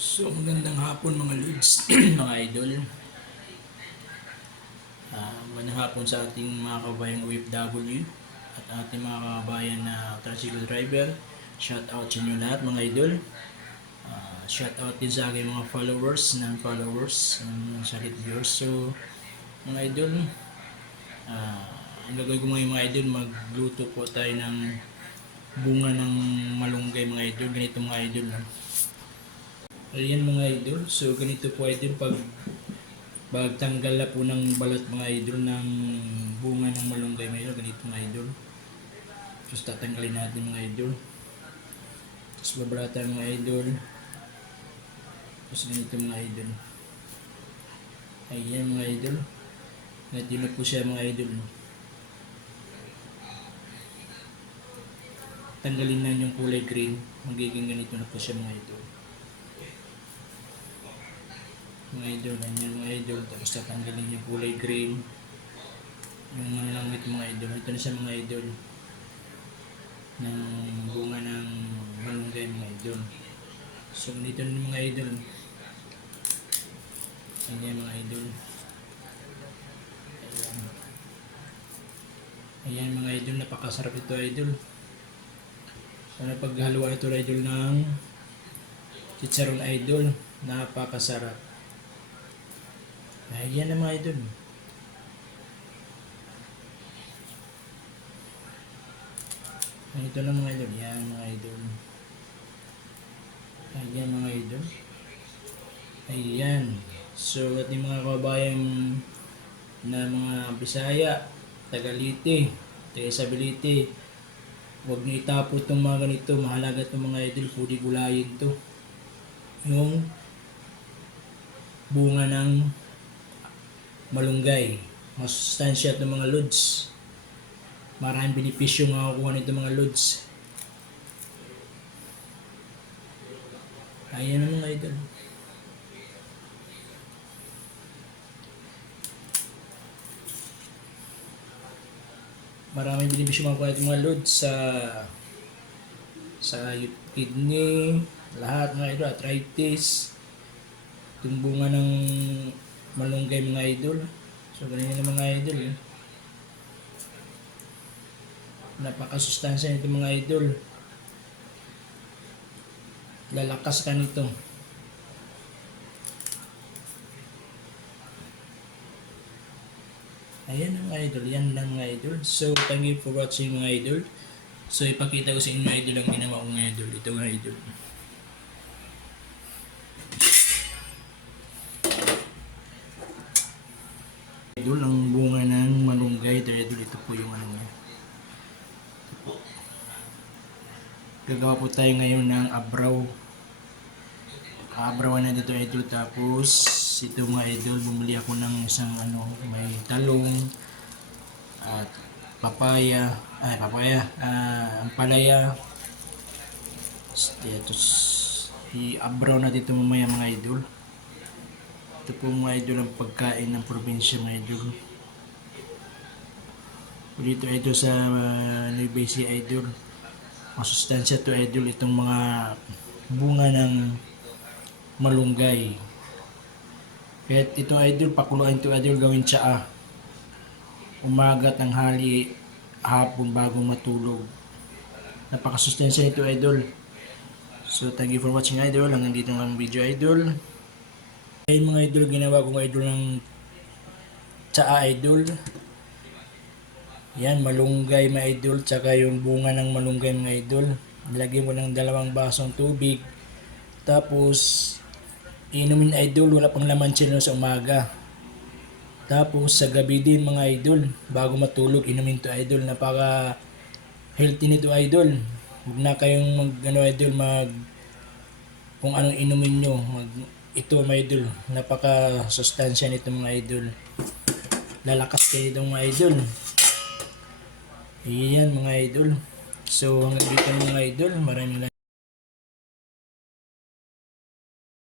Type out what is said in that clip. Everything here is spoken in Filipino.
So magandang hapon mga Lods, mga idol. Magandang hapon sa ating mga kabayan OFW at ating mga kabayan na tricycle driver. Shout out sa inyo lahat mga idol. Shout out din sa aking mga followers, non-followers, solid viewers. So mga idol, ang gagawin ko ngayon mga idol, magluto po tayo ng bunga ng malunggay mga idol. Ganito mga idol. Ayan mga idol, so ganito po idol pagtanggal na po ng balot mga idol ng bunga ng malunggay mga idol, ganito mga idol. Tapos tatanggalin natin mga idol. Tapos babalatan mga idol. Tapos ganito mga idol. Ayan mga idol. Ganito na po siya mga idol. Tanggalin na yung kulay green. Magiging ganito na po siya mga idol. Mga idol, ganyan mga idol. Tapos tatanggalin yung kulay green. Yung langit mga idol. Ito na siya mga idol. Ng bunga ng malunggay mga idol. So dito na mga idol. Ayan mga idol. Ayan mga idol. Napakasarap ito idol. So napaghaluan ito idol ng chicharon idol. Napakasarap. Ayan na mga idol. Ito na mga idol. Yan mga idol. Ayan mga idol. Ayan. So ating mga kabayan na mga Bisaya, Tagalite, Taga-Isabelite, huwag niyo itapo itong mga ganito. Mahalaga itong mga idol. Pwede gulayin ito. Yung bunga ng malunggay. Masustansya itong mga lods. Maraming benepisyo nga kukuha nito mga lods. Ayan na mga idol. Maraming benepisyo nga kukuha nito mga lods sa kidney, lahat mga idol, arthritis, itong bunga ng malunggay mga idol. So ganyan na mga idol. Napakasustansya nito mga idol. Lalakas ka nito. Ayan mga idol. Yan lang mga idol. So thank you for watching mga idol. So ipakita ko sa inyo mga idol ang ginawa ko mga idol. Ito mga idol. Idol, ang bunga ng malunggay. Idol, ito po yung ano niya. Gagawa po tayo ngayon ng abraw. Abrawan na dito idol. Tapos ito mga idol, bumili ako ng isang may talong at papaya, ampalaya. Ito i-abraw na dito mamaya mga idol. Ito po mga idol ang pagkain ng probinsya mga idol. Dito idol sa Nueva Ecija idol. Masustansya to idol itong mga bunga ng malunggay. Kaya ito idol, pakuluan ito idol, gawin tsaa. Umaga, tanghali, hapon bago matulog. Napakasustansya ito idol. So thank you for watching idol. Hanggang dito ang video idol. Ay mga idol, ginawa ko idol ng tsaa idol. Yan, malunggay mga idol, tsaka yung bunga ng malunggay mga idol. Nilagyan mo ng 2 basong tubig. Tapos, inumin idol, wala pang laman siya sa umaga. Tapos, sa gabi din mga idol, bago matulog, inumin to idol. Napaka healthy nito idol. Huwag na kayong idol, kung anong inumin nyo. Ito mga idol, napaka sustansya nito mga idol. Lalakas kayo itong mga idol. Ayan mga idol. So hanggang dito mga idol. Maraming